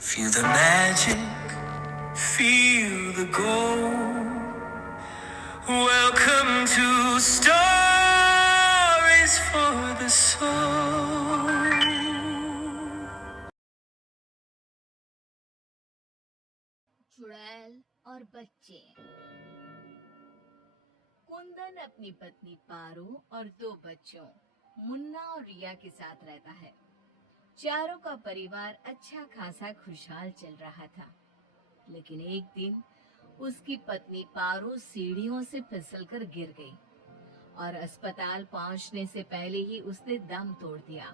Feel the magic, feel the glow. Welcome to Stories for the Soul. चुड़ैल और बच्चे। कुंदन अपनी पत्नी पारो और दो बच्चों मुन्ना और रिया के साथ रहता है। चारों का परिवार अच्छा खासा खुशहाल चल रहा था, लेकिन एक दिन उसकी पत्नी पारो सीढ़ियों से फिसलकर गिर गई और अस्पताल पहुंचने से पहले ही उसने दम तोड़ दिया।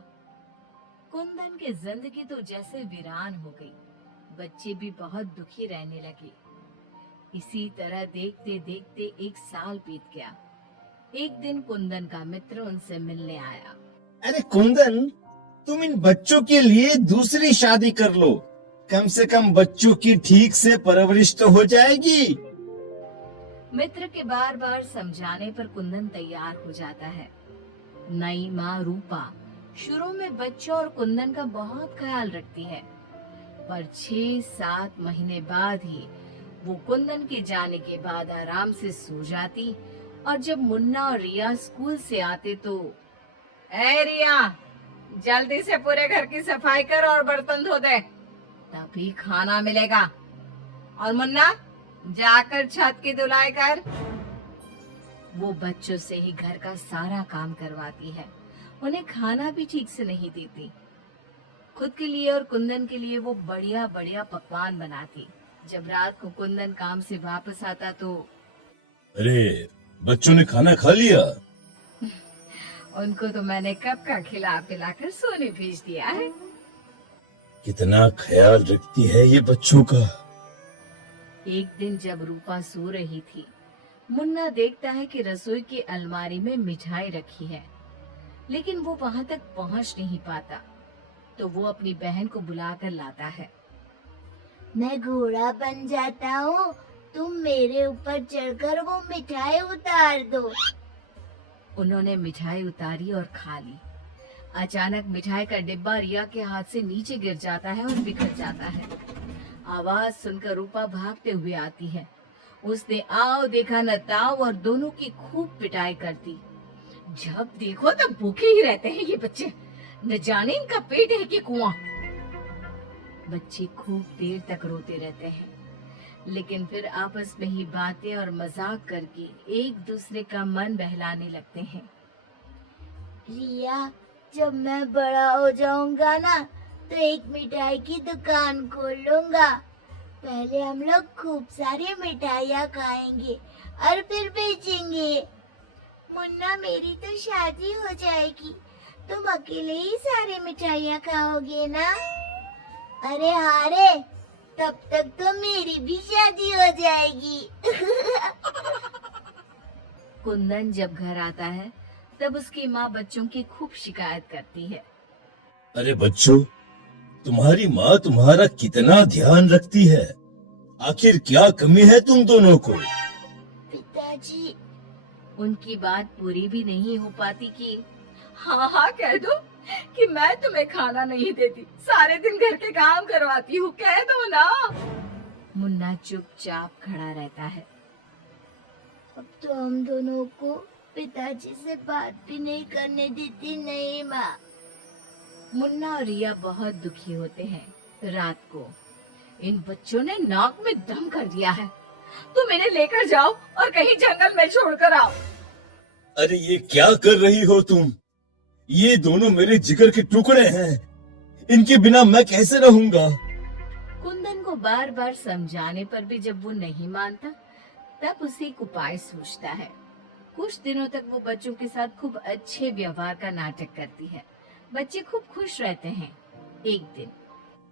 कुंदन की जिंदगी तो जैसे वीरान हो गई। बच्चे भी बहुत दुखी रहने लगे। इसी तरह देखते देखते एक साल बीत गया। एक दिन कुंदन का मित्र उनसे मिलने आया। अरे कुंदन, तुम इन बच्चों के लिए दूसरी शादी कर लो। कम से कम बच्चों की ठीक से परवरिश तो हो जाएगी। मित्र के बार बार समझाने पर कुंदन तैयार हो जाता है। नई माँ रूपा शुरू में बच्चों और कुंदन का बहुत ख्याल रखती है, पर 6-7 महीने बाद ही वो कुंदन के जाने के बाद आराम से सो जाती और जब मुन्ना और रिया स्कूल से आते तो, ए रिया, जल्दी से पूरे घर की सफाई कर और बर्तन धो दे, तभी खाना मिलेगा। और मुन्ना, जाकर छत की धुलाई कर। वो बच्चों से ही घर का सारा काम करवाती है। उन्हें खाना भी ठीक से नहीं देती। खुद के लिए और कुंदन के लिए वो बढ़िया बढ़िया पकवान बनाती। जब रात को कुंदन काम से वापस आता तो, अरे, बच्चों ने खाना खा लिया? उनको तो मैंने कब का खिला पिलाकर सोने भेज दिया है। कितना ख्याल रखती है ये बच्चों का। एक दिन जब रूपा सो रही थी, मुन्ना देखता है कि रसोई की अलमारी में मिठाई रखी है, लेकिन वो वहां तक पहुंच नहीं पाता। तो वो अपनी बहन को बुलाकर लाता है। मैं घोड़ा बन जाता हूँ, तुम मेरे ऊपर चढ़कर वो मिठाई उतार दो। उन्होंने मिठाई उतारी और खा ली। अचानक मिठाई का डिब्बा रिया के हाथ से नीचे गिर जाता है और बिखर जाता है। आवाज सुनकर रूपा भागते हुए आती है। उसने आओ देखा न ताओ और दोनों की खूब पिटाई करती। जब देखो तब भूखे ही रहते हैं ये बच्चे, न जाने इनका पेट है कि कुआं। बच्चे खूब देर तक रोते रहते हैं, लेकिन फिर आपस में ही बातें और मजाक करके एक दूसरे का मन बहलाने लगते हैं। रिया, जब मैं बड़ा हो जाऊंगा ना, तो एक मिठाई की दुकान खोल लूंगा। पहले हम लोग खूब सारी मिठाइयाँ खाएंगे और फिर बेचेंगे। मुन्ना, मेरी तो शादी हो जाएगी, तुम अकेले ही सारी मिठाइयाँ खाओगे ना? अरे हाँ रे, तब तक तो मेरी भी शादी हो जाएगी। कुंदन जब घर आता है तब उसकी माँ बच्चों की खूब शिकायत करती है। अरे बच्चों, तुम्हारी माँ तुम्हारा कितना ध्यान रखती है। आखिर क्या कमी है तुम दोनों को? पिताजी, उनकी बात पूरी भी नहीं हो पाती कि हाँ हाँ कह दो कि मैं तुम्हें खाना नहीं देती, सारे दिन घर के काम करवाती हूँ, कह दो ना। मुन्ना चुपचाप खड़ा रहता है। अब तो हम दोनों को पिताजी से बात भी नहीं करने देती, नहीं माँ। मुन्ना और रिया बहुत दुखी होते हैं। रात को इन बच्चों ने नाक में दम कर दिया है। तुम इन्हें लेकर जाओ और कहीं जंगल में छोड़कर आओ। अरे ये क्या कर रही हो तुम? ये दोनों मेरे जिगर के टुकड़े हैं। इनके बिना मैं कैसे रहूंगा? कुंदन को बार बार समझाने पर भी जब वो नहीं मानता, तब उसे एक उपाय सोचता है। कुछ दिनों तक वो बच्चों के साथ खूब अच्छे व्यवहार का नाटक करती है। बच्चे खूब खुश रहते हैं। एक दिन,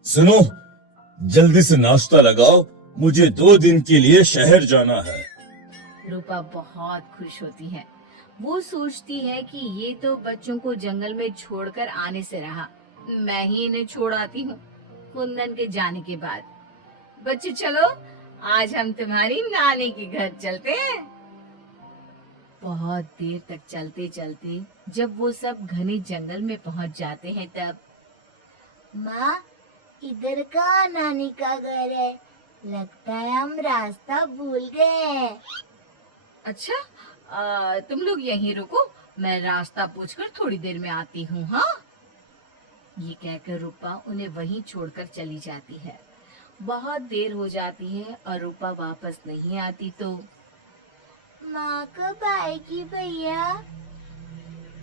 सुनो, जल्दी से नाश्ता लगाओ, मुझे 2 दिन के लिए शहर जाना है। रूपा बहुत खुश होती है। वो सोचती है कि ये तो बच्चों को जंगल में छोड़कर आने से रहा, मैं ही इन्हें छोड़ आती हूँ। कुंदन के जाने के बाद, बच्चे चलो, आज हम तुम्हारी नानी के घर चलते हैं। बहुत देर तक चलते चलते जब वो सब घने जंगल में पहुंच जाते हैं तब, माँ, इधर का नानी का घर है। लगता है हम रास्ता भूल गए हैं। अच्छा, तुम लोग यहीं रुको, मैं रास्ता पूछकर थोड़ी देर में आती हूँ। हाँ, ये कहकर रूपा उन्हें वहीं छोड़कर चली जाती है। बहुत देर हो जाती है और रूपा वापस नहीं आती तो माँ कब आएगी भैया?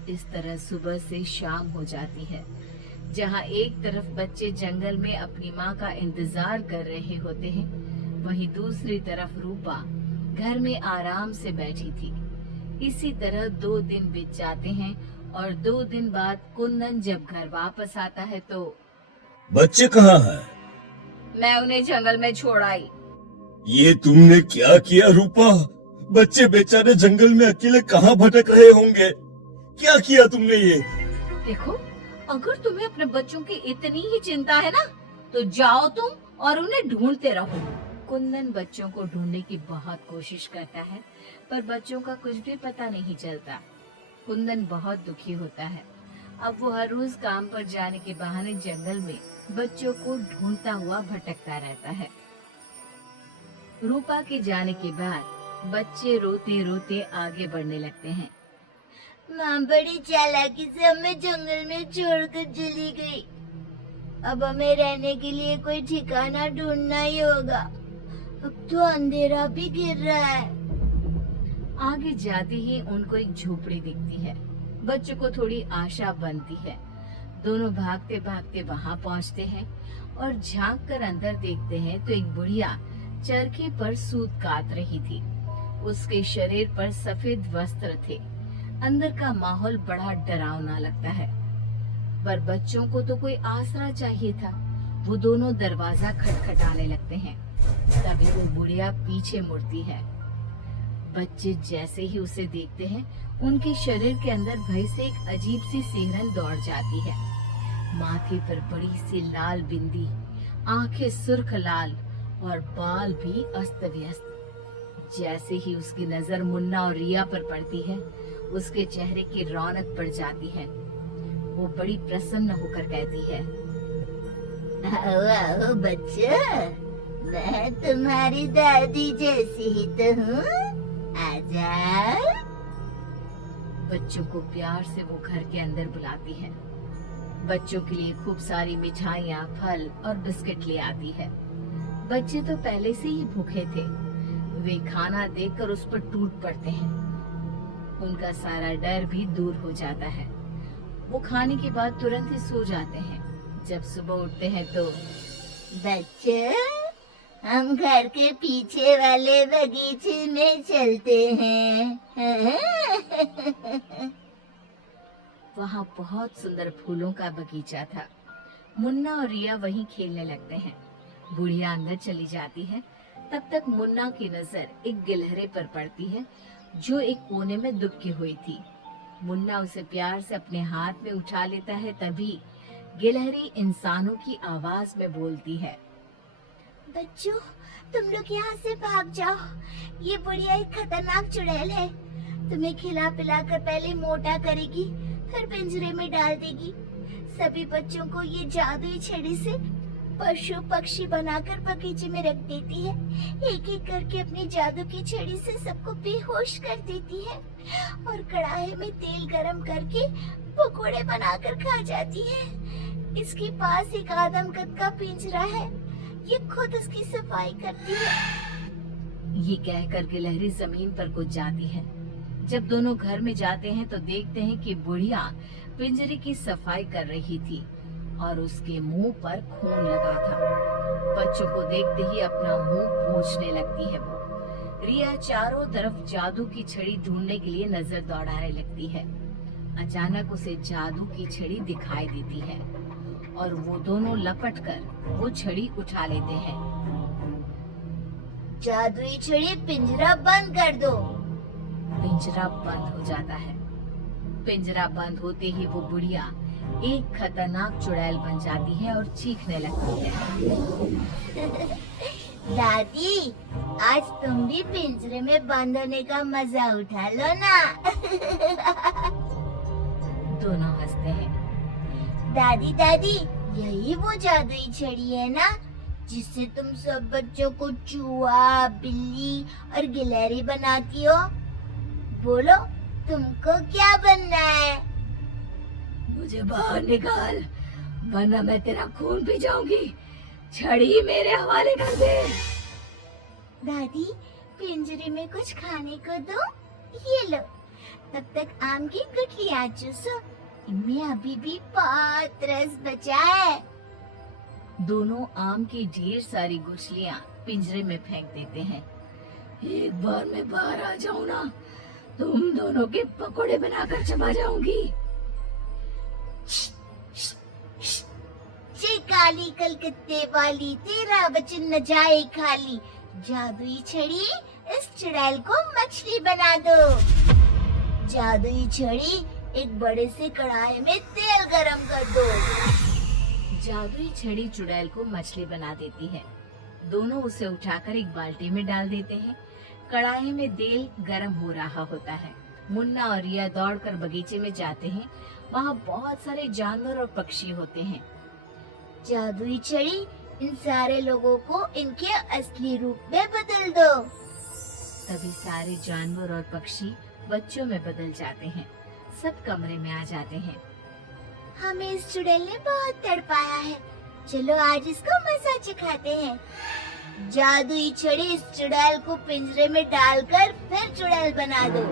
इस तरह सुबह से शाम हो जाती है। जहाँ एक तरफ बच्चे जंगल में अपनी माँ का इंतजार कर रहे होते हैं, वहीं दूसरी तरफ रूपा घर में आराम से बैठी थी। इसी तरह 2 दिन बीत जाते हैं और 2 दिन बाद कुंदन जब घर वापस आता है तो बच्चे कहाँ हैं? मैं उन्हें जंगल में छोड़ आई। ये तुमने क्या किया रूपा? बच्चे बेचारे जंगल में अकेले कहाँ भटक रहे होंगे? क्या किया तुमने ये? देखो, अगर तुम्हें अपने बच्चों की इतनी ही चिंता है ना, तो जाओ तुम और उन्हें ढूंढते रहो। कुंदन बच्चों को ढूंढने की बहुत कोशिश करता है, पर बच्चों का कुछ भी पता नहीं चलता। कुंदन बहुत दुखी होता है। अब वो हर रोज काम पर जाने के बहाने जंगल में बच्चों को ढूंढता हुआ भटकता रहता है। रूपा के जाने के बाद बच्चे रोते रोते आगे बढ़ने लगते हैं। माँ बड़ी चालाकी से हमें जंगल में छोड़कर चली गई। अब हमें रहने के लिए कोई ठिकाना ढूंढना ही होगा। अब तो अंधेरा भी गिर रहा है। आगे जाते ही उनको एक झोपड़ी दिखती है। बच्चों को थोड़ी आशा बनती है। दोनों भागते भागते वहां पहुंचते हैं और झांक कर अंदर देखते हैं तो एक बुढ़िया चरखे पर सूत काट रही थी। उसके शरीर पर सफेद वस्त्र थे। अंदर का माहौल बड़ा डरावना लगता है, पर बच्चों को तो कोई आसरा चाहिए था। वो दोनों दरवाजा खटखटाने लगते हैं। तभी वो बुढ़िया पीछे मुड़ती है। बच्चे जैसे ही उसे देखते हैं, उनके शरीर के अंदर भय से एक अजीब सी सिहरन दौड़ जाती है। माथे पर बड़ी सी लाल बिंदी, आंखें सुर्ख लाल और बाल भी अस्त व्यस्त। जैसे ही उसकी नजर मुन्ना और रिया पर पड़ती है, उसके चेहरे की रौनक बढ़ जाती है। वो बड़ी प्रसन्न होकर कहती है, आओ आओ बच्चा, मैं तुम्हारी दादी जैसी ही तो हूँ। आजा। बच्चों को प्यार से वो घर के अंदर बुलाती है। बच्चों के लिए खूब सारी मिठाइयाँ, फल और बिस्किट ले आती है। बच्चे तो पहले से ही भूखे थे। वे खाना देखकर उस पर टूट पड़ते हैं। उनका सारा डर भी दूर हो जाता है। वो खाने के बाद तुरंत ही सो जाते हैं। जब सुबह उठते हैं तो बच्चे, हम घर के पीछे वाले बगीचे में चलते हैं। वहाँ बहुत सुंदर फूलों का बगीचा था। मुन्ना और रिया वहीं खेलने लगते हैं। बुढ़िया अंदर चली जाती है। तब तक मुन्ना की नजर एक गिलहरी पर पड़ती है, जो एक कोने में दुबकी हुई थी। मुन्ना उसे प्यार से अपने हाथ में उठा लेता है। तभी गिलहरी इंसानों की आवाज में बोलती है, बच्चों, तुम लोग यहाँ से भाग जाओ। ये बुढ़िया एक खतरनाक चुड़ैल है। तुम्हें खिला पिला कर पहले मोटा करेगी, फिर पिंजरे में डाल देगी। सभी बच्चों को ये जादुई छड़ी से पशु पक्षी बनाकर बगीचे में रख देती है। एक एक करके अपनी जादू की छड़ी से सबको बेहोश कर देती है और कढ़ाई में तेल गरम करके पकोड़े बनाकर खा जाती है। इसके पास एक आदमकद का पिंजरा है। ये खुद उसकी सफाई करती है। ये कहकर गिलहरी जमीन पर कूद जाती है। जब दोनों घर में जाते हैं तो देखते हैं कि बुढ़िया पिंजरे की सफाई कर रही थी और उसके मुंह पर खून लगा था। बच्चों को देखते ही अपना मुंह पोंछने लगती है वो। रिया चारों तरफ जादू की छड़ी ढूंढने के लिए नजर दौड़ाने लगती है। अचानक उसे जादू की छड़ी दिखाई देती है और वो दोनों लपटकर वो छड़ी उठा लेते हैं। जादुई छड़ी, पिंजरा बंद कर दो। पिंजरा बंद हो जाता है। पिंजरा बंद होते ही वो बुढ़िया एक खतरनाक चुड़ैल बन जाती है और चीखने लगती है, दादी, आज तुम भी पिंजरे में बंद होने का मजा उठा लो ना। दोनों हंसते हैं। दादी दादी, यही वो जादुई छड़ी है ना, जिससे तुम सब बच्चों को चूहा, बिल्ली और गिलहरी बनाती हो। बोलो, तुमको क्या बनना है? मुझे बाहर निकाल, वरना मैं तेरा खून पी जाऊंगी। छड़ी मेरे हवाले कर दे। दादी, पिंजरे में कुछ खाने को दो। ये लो, तब तक आम की गुठलियां चूसो, इनमें अभी भी बहुत रस बचा है। दोनों आम की ढेर सारी गुठलियां पिंजरे में फेंक देते हैं। एक बार मैं बाहर आ जाऊं ना, तुम दोनों के पकोड़े बनाकर चबा जाऊंगी। जे काली कलकत्ते वाली, तेरा वचन न जाए खाली। जादुई छड़ी, इस चुड़ैल को मछली बना दो। जादुई छड़ी, एक बड़े से कढ़ाई में तेल गरम कर दो। जादुई छड़ी चुड़ैल को मछली बना देती है। दोनों उसे उठाकर एक बाल्टी में डाल देते हैं। कढ़ाई में तेल गरम हो रहा होता है। मुन्ना और रिया दौड़कर बगीचे में जाते हैं। वहाँ बहुत सारे जानवर और पक्षी होते हैं। जादुई छड़ी, इन सारे लोगों को इनके असली रूप में बदल दो। तभी सारे जानवर और पक्षी बच्चों में बदल जाते हैं। सब कमरे में आ जाते हैं। हमें इस चुड़ैल ने बहुत तड़पाया है, चलो आज इसको मजा चखाते हैं। जादुई छड़ी, इस चुड़ैल को पिंजरे में डालकर फिर चुड़ैल बना दो।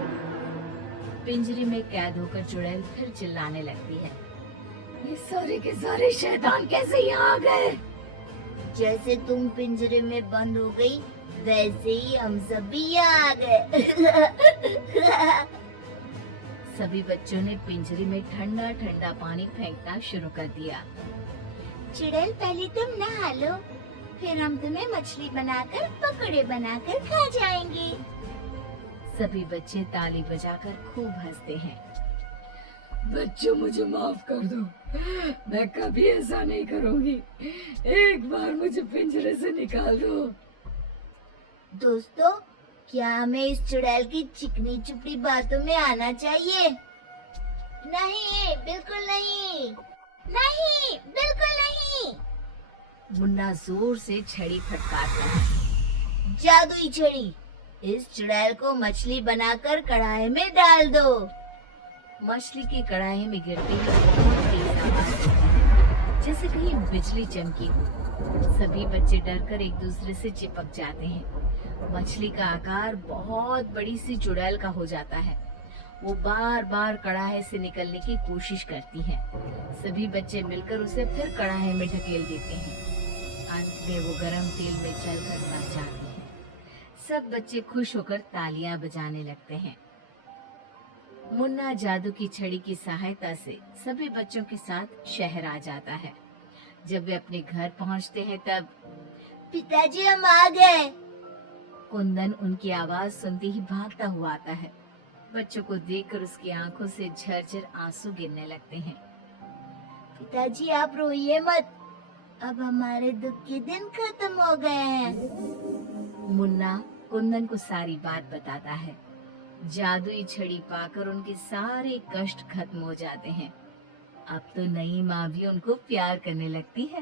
पिंजरे में कैद होकर चुड़ैल फिर चिल्लाने लगती है। ये सारे के सारे शैतान कैसे यहाँ आ गए? जैसे तुम पिंजरे में बंद हो गई, वैसे ही हम सब भी यहाँ आ गए। सभी बच्चों ने पिंजरे में ठंडा ठंडा पानी फेंकना शुरू कर दिया। चुड़ैल, पहले तुम नहा लो, फिर हम तुम्हें मछली बनाकर पकौड़े बनाकर खा जाएंगे। सभी बच्चे ताली बजाकर खूब हंसते हैं। बच्चों, मुझे माफ कर दो, मैं कभी ऐसा नहीं करूंगी। एक बार मुझे पिंजरे से निकाल दो। दोस्तों, क्या हमें इस चुड़ैल की चिकनी चुपड़ी बातों में आना चाहिए? नहीं, बिल्कुल नहीं, नहीं, बिल्कुल नहीं। मुन्ना जोर से छड़ी फटकारता है। जादुई छड़ी, इस चुड़ैल को मछली बनाकर कढ़ाई में डाल दो। मछली की कढ़ाई में गिरते ही बहुत तेज आवाज होती है, जैसे कहीं बिजली चमकी हो। सभी बच्चे डरकर एक दूसरे से चिपक जाते हैं। मछली का आकार बहुत बड़ी सी चुड़ैल का हो जाता है। वो बार बार कढ़ाई से निकलने की कोशिश करती है। सभी बच्चे मिलकर उसे फिर कढ़ाई में ढकेल देते हैं। अंत में वो गरम तेल में जलकर मर जाती है। सब बच्चे खुश होकर तालियां बजाने लगते हैं। मुन्ना जादू की छड़ी की सहायता से सभी बच्चों के साथ शहर आ जाता है। जब वे अपने घर पहुंचते हैं तब पिताजी, हम आ गए। कुंदन उनकी आवाज सुनते ही भागता हुआ आता है। बच्चों को देखकर उसकी आंखों से झरझर आंसू गिरने लगते हैं। पिताजी, आप रोइए मत, अब हमारे दुख के दिन खत्म हो गए हैं। मुन्ना कुंदन को सारी बात बताता है। जादुई छड़ी पाकर उनके सारे कष्ट खत्म हो जाते हैं। अब तो नई माँ भी उनको प्यार करने लगती है।